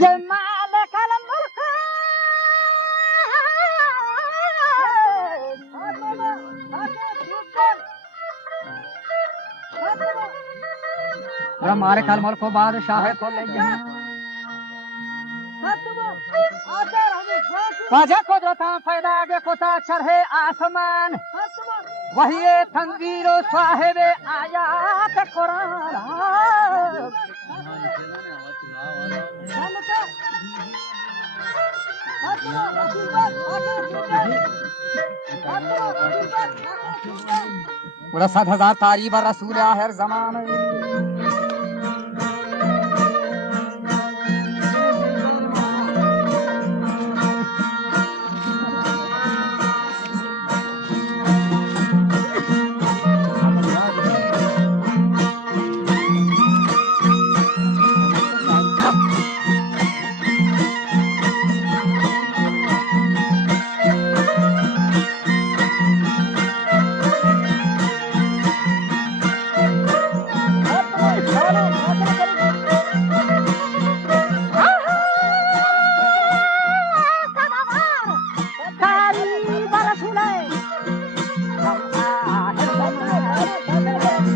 ये मालिक الملك या मालिक الملك बादशाह है खोले जहां वाजा कुदरत पैदा आगे कोता चढ़े आसमान वही तंजीर साहिब आयात कुरान बड़ा 7,000 तारीफ रसूल आखिर ज़माने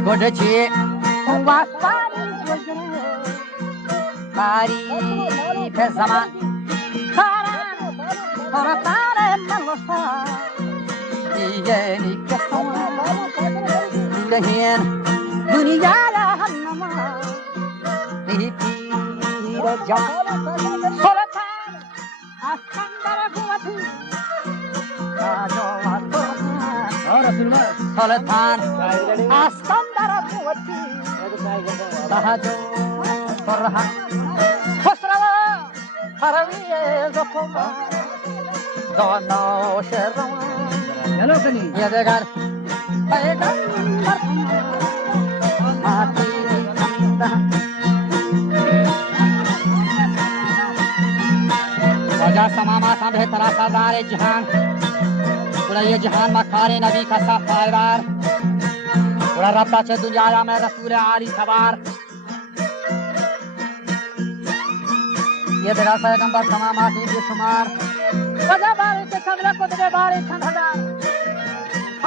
Godachi, Waswari, Kari, Pesama, Karan, Koratare, Malosa, Yeni Kasama, Dulahian, Duniyara, Hanama, Niti, Jam, Solatan, Askandara Guati, Solatan, Askandara Guati, Sahajo, Farhan, Khosrawa, Harawiye Zokoma, Dono Sherrawa, Yadegar, Paegan, Mati, Kanda, Wajah Samama Sambe Tarasa Dare Jahan, पूरा ये जहान मखारे नबी का सफायदार पूरा रब्ता चे दुनिया में रसूल आली सवार ये तेरा पैगंबर तमाम आदमी बेशुमार वजह बारे के कमला को दे बारे छंदार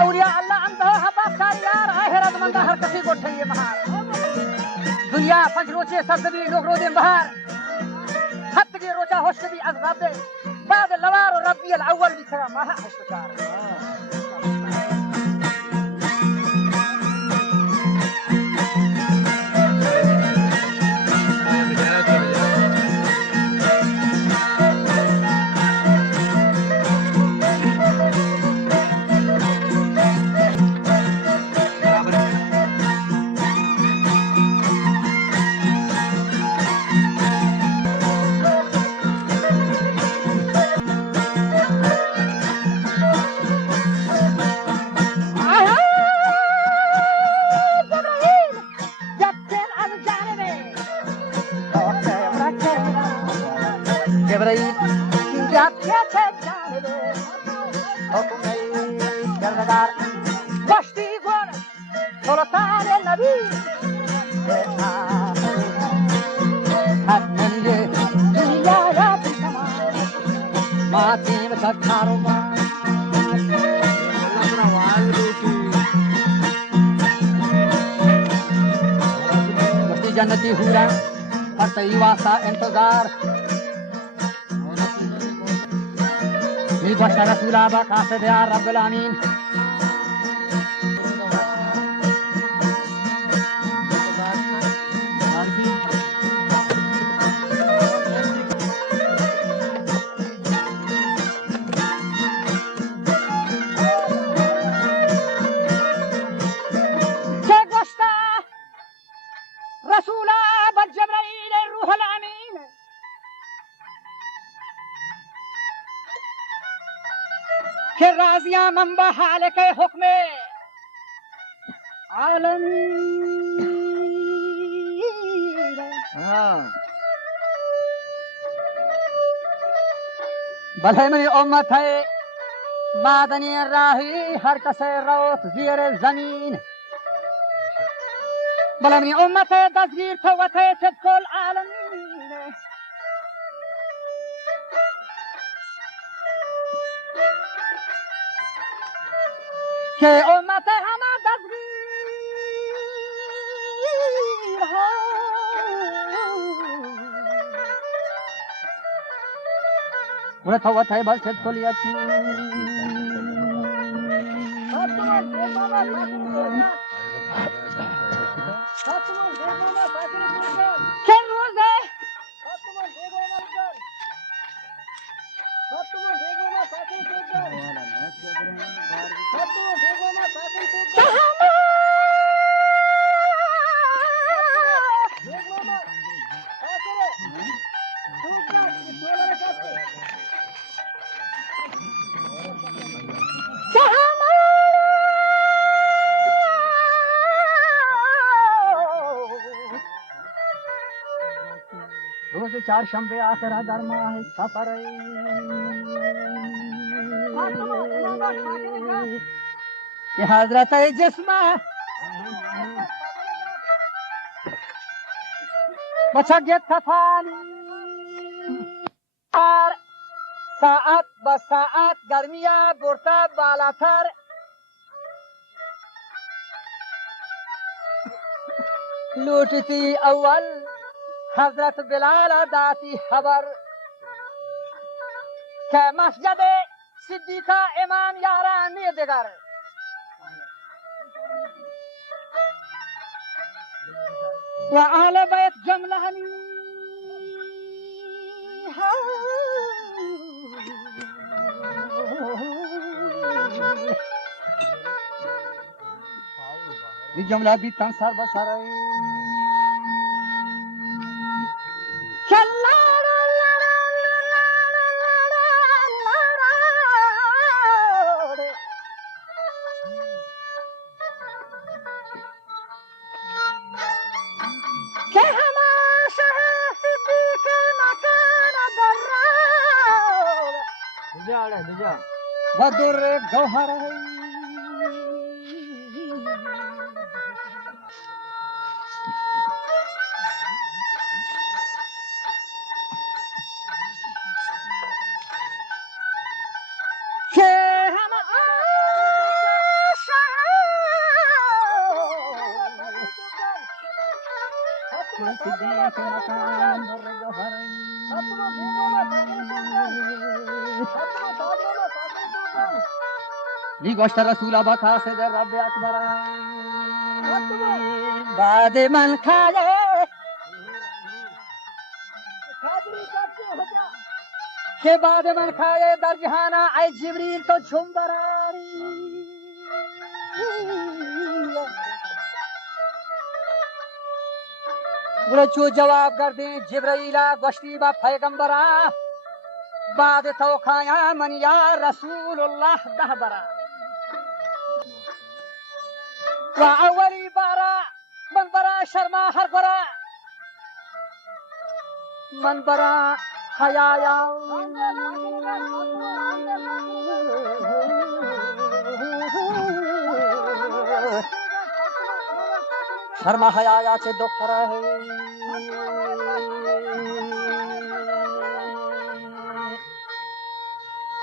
औलिया अल्लाह अंदर हबा सारियार आखिरत मंदा हर किसी को ठइए महार दुनिया पंजरोचे सदबी लोग रोजे बहार हद के रोजा होश भी अज़ाब بعد اللوار ربي الأول بكرة ما هشتكار जन्नती हुरा और तई वास्ता इंतजार मी बशर रसूला बा कासिद या रब्बुल आमीन के राजिया मंबा हाल के हुक्मे आलमी भले मेरी उम्मत है معدنی راهی هر کس روت زیر زمین بلمنی امت دستگیر توته چه کل عالمین که امت همه دستگیر ها ونه توته بس کل یتیم چه روزه روز چهارشنبه آخر در ماه سفر که حضرت جسمه بچگت تفانی ساعت به ساعت گرمیه برتا بالاتر لوٹتی اول حضرت بلال داتی خبر که مسجد صدیقہ امام یارانی دیگر و اهل بیت جملانی بی جمله بیتن سر بسر و در گوهر که همه لی گوشت رسول آبا قاصد رب اکبر بعد من کاله که بعد من کاله در جهانا ای جبریل تو چون براری بوله چو جواب کردی جبرائیل گوشتی با پیغمبرا بعد توقایا من یا رسول الله ده برا و اولی بارا من برا شرما هر برا من برا حیایا شرما حیایا چه دختر ہے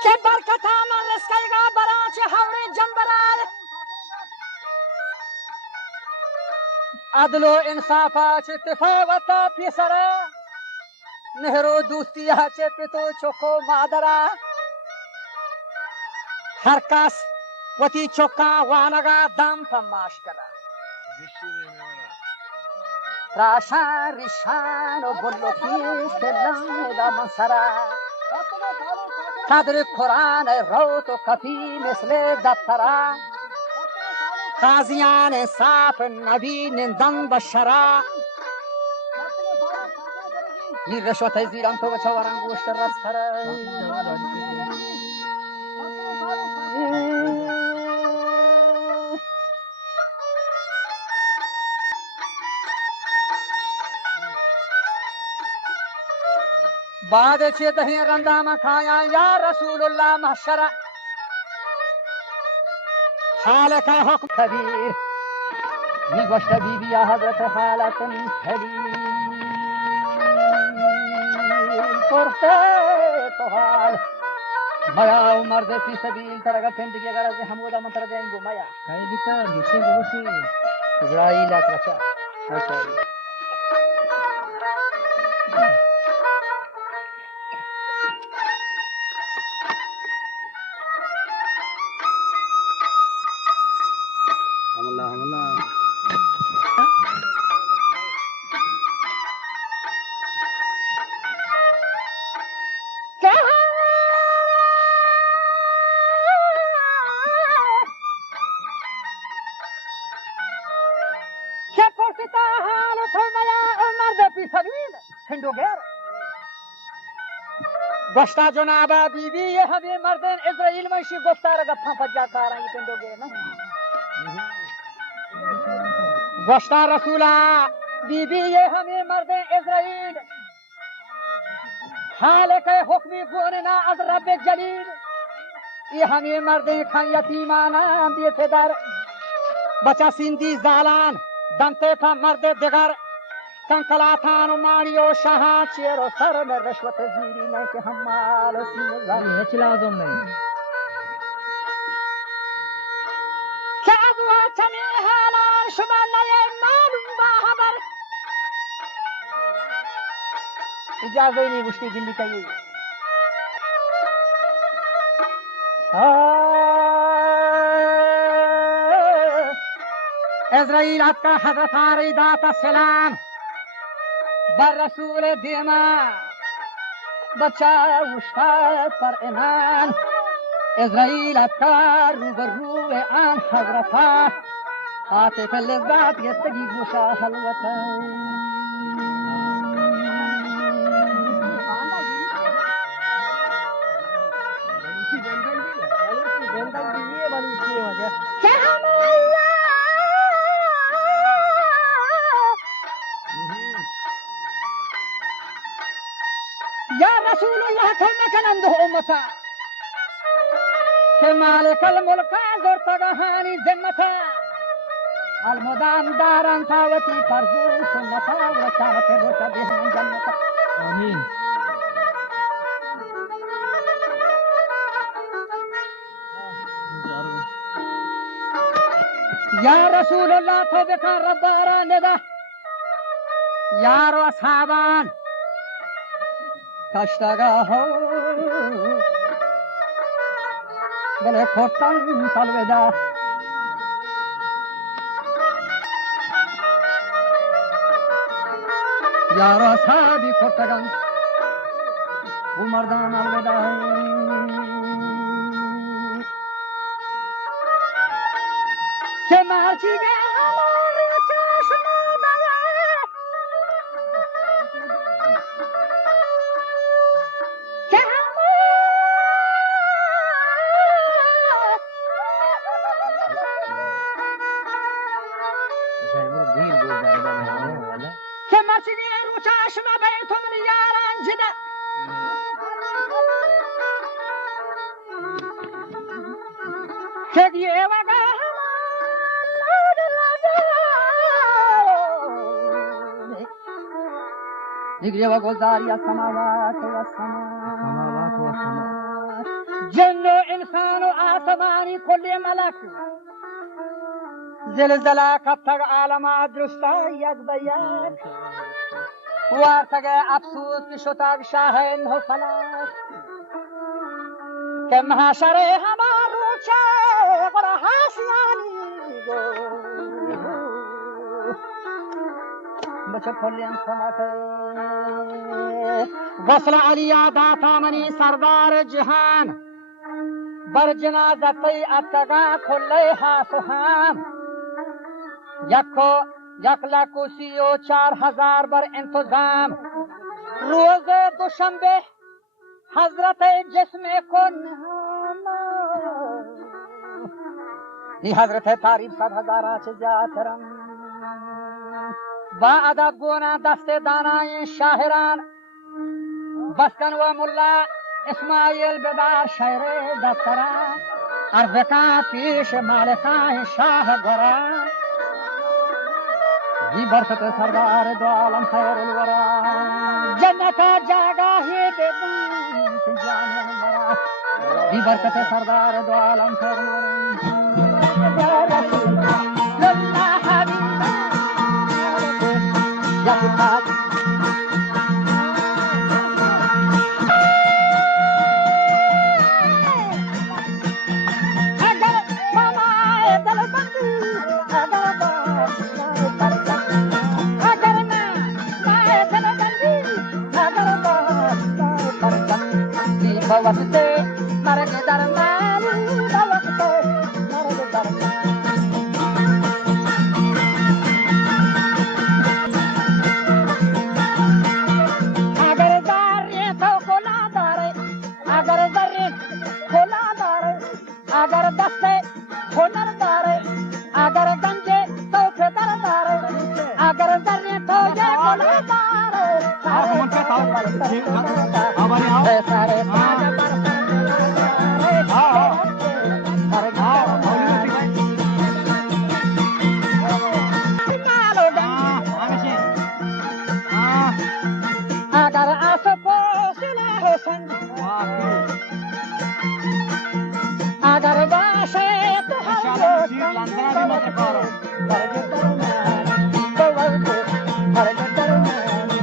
چه برکتا من رسکیگا برا چه حوری جنبرا عدل و انصافا چه تفاوتا پیسرا مهر و دوستیا چه پتو چوکو مادرا هر کس وتی چوکا وانگا دم تماش کرا راشان ریشان و بلوکی سلام دا منصرا قدر قرآن روت و کفی مثل دفترا قاضیان صاف نبی نندن بشرا می رشوت زیران تو بچه ورنگوشت رستره بعد چه دهی رندام کھایا یا رسول اللہ محشرہ خالق حکم کبیر میگوشت بی بی حضرت حالت خلیل پرسه تو حال میا و مرد فی سبیل ترگا پندگی غرض حمودا منتر دینگو میا کئی بیتا گوشی گوشی اسرائیل اکرچا گوشتا جنابا بی بی یہ ہمیں مردین اسرائیل میں شی گوشتا رگا پھانپا جا کارا یہ پندو گئے نا گوشتا رسولا بی بی یہ ہمیں مردین اسرائیل خالق حکمی گوننا از رب جلیل یہ ہمیں مردین کھان یتیمانا بیتے در بچا سندی زالان دنتے پا مرد دگر کنکلاتان و ماری و شاہاں چیر و سر میں رشوت زیری میں کہ ہم مال و سین زری ہے چلا دوں میں کہ ازوا چمی حالان شما نئے معلوم با خبر اجازہ نہیں گشتی دلی کہیے اسرائیل آپ کا حضرت آری داتا سلام بر رسول دیما بچہ وشتا پر ایمان اسرائیل افکار رو بر رو آن حضرتا عاطف اللذات یستگی گوشا حلوتا یا رسول اللہ کلنا کننده امتا که مالک الملک زرتگهانی ذمتا المدام دارن تاوتی فرزو سنتا ورچانت روشا بهمن جنتا آمین یا رسول اللہ تو بکن ربارا ندا یارو اصحابان کشتگاه بله کفتن سالودا یارو اصحابی کفتگان و مردان الودا که مرچی گه همانی چشم نگری و گلداری السماوات و السماوات جن و انسان و آسمانی کل ملک زلزله کتگ عالم درسته یک به یک وارتگ افسوس که شتگ شاهن و فلک که محشر همه روچه قره حسیانی گو بچه کلیم خلاقه غسل علی داتا منی سردار جهان بر جنازتی اتگا کلی حاس و هم یک لک و 34,000 بر انتظام روز دوشنبه حضرت جسم کن ای حضرت تعریف 100,000 چه زیادترم با ادب گونا دست دانای شاهران بسکن و ملا اسماعیل بدار شعر دفتران عرض کا پیش مالکان شاه گرا بی برکت سردار دو عالم خیر الورا جنت جاگاہی دے دوں جان مرا بی برکت سردار دو عالم خیر الورا للہ حبیبا یا کتاب Bawakte marge darmani bawakte marge darmani agar zarre to kola dare agar zarre kola dare agar daste honar dare agar ganje to fedar dare agar zarre to ye kola dare aap munke tao abane aao sare agar asapo sila hosan agar baase to halo landra bhi mat karo barge darmani bawalko barge darmani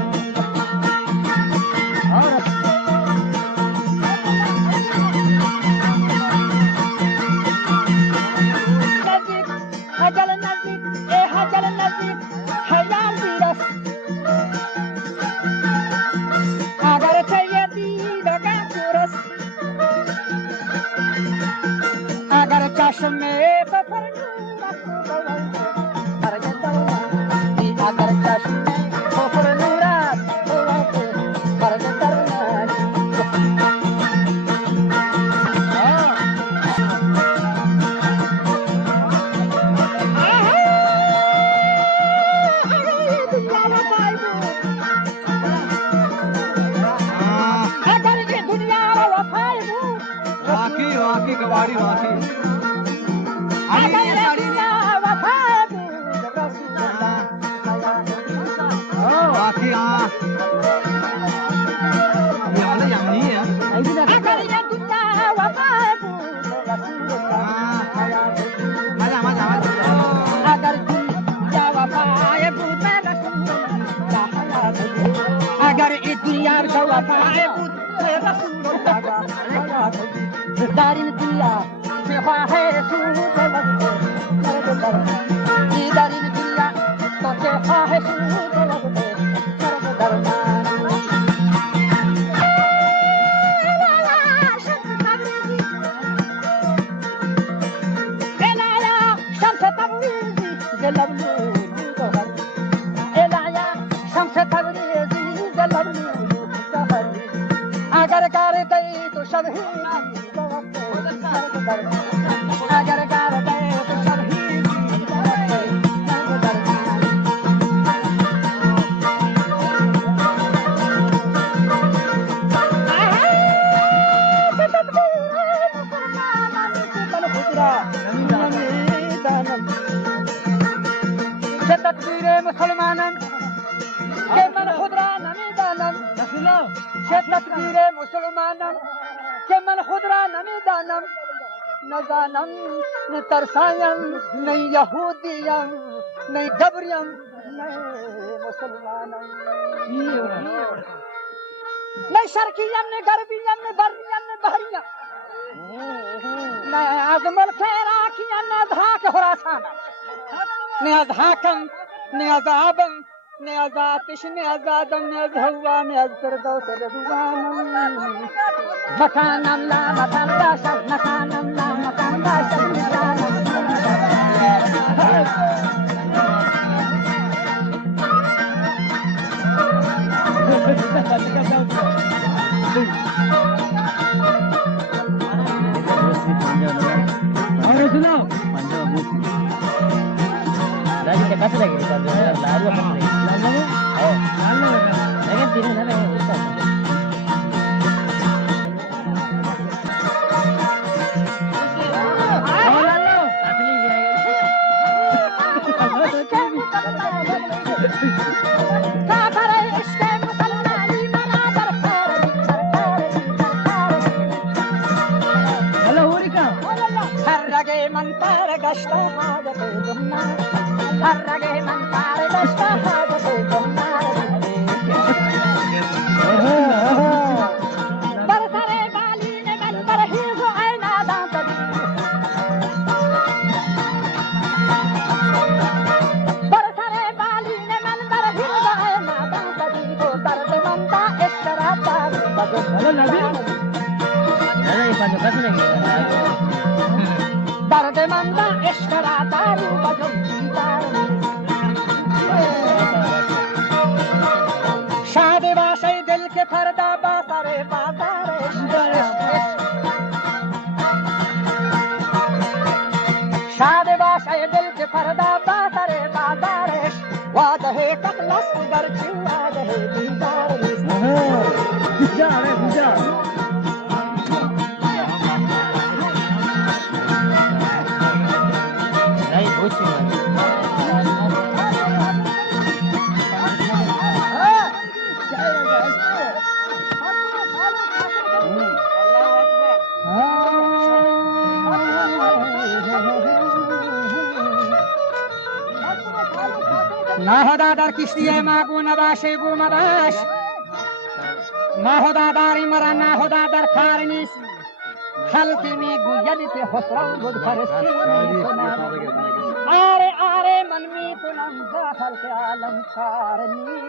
ajal nazik hayal diras agar chayati daga kuras agar chashme pe parnura barge darmani agar chashme pe parnura barge darmani वाकी गवारी वाकी अरे ये साड़ी वफा वाकी हां ये वाला yang ni ya agar ये दुनिया वफा मजा मजा अगर दुनिया वफा ये बुता अगर ये दुनिया वफा ये बुता दारिन दुनिया में है सूरज लगते कर दर ये दारिन दुनिया तो से है सूरज लगते कर दरमान एलाया शम्स तबरीज़ी जलबलू कहर एलाया शम्स तबरीज़ी जलबलू कहर अगर कर गई तो शबही agar gar gaye to sabhi तकदीरे मुसलमानन के मन खुदरा नमी दानम तकदीरे मुसलमानन के मन खुदरा नमी दानम न जानम न तरसायम न यहूदियम न गबरियम न मुसलमानम न शर्कियम न गरबियम न बरियम न बहरियम न अजमल खैराकियम न धाक खुरासान न अजहाकम न अजाबम न अजातिश न अजादम न अजहवा न अजफरदौस रज़वानम मकानम ला मकान दाशम मकानम ला मकान दाशम और सुनो पंजाब मुस्लिम राजी कैसे लगी लारू लारू लारू लेकिन तीन है ना سفر عشق مسلمانی مرا در کار هر رگ من پر گشت حاجت جمعه هر رگ من پر گشت حاجت جمعه بر سر بالین من برهیز و عینا دانتدی بر سر بالین من برهیز و عینا دانتدی تو درد من تا اشتراتا درد من دا اشترا دارو بجم شاد باشه دل کے پردہ با سر بازارش شاد باشه دل کے پردہ با سر بازارش وعدہ قتلس گرچہ وعدہ دیدارش بجار ناهدا در کشتی ماگو نباشه گو مباش ناهدا داری مرا ناهدا در کار نیست حلقی می گوید که خسرو بود پرستی آره آره من می کنم با خلق عالم کار نیست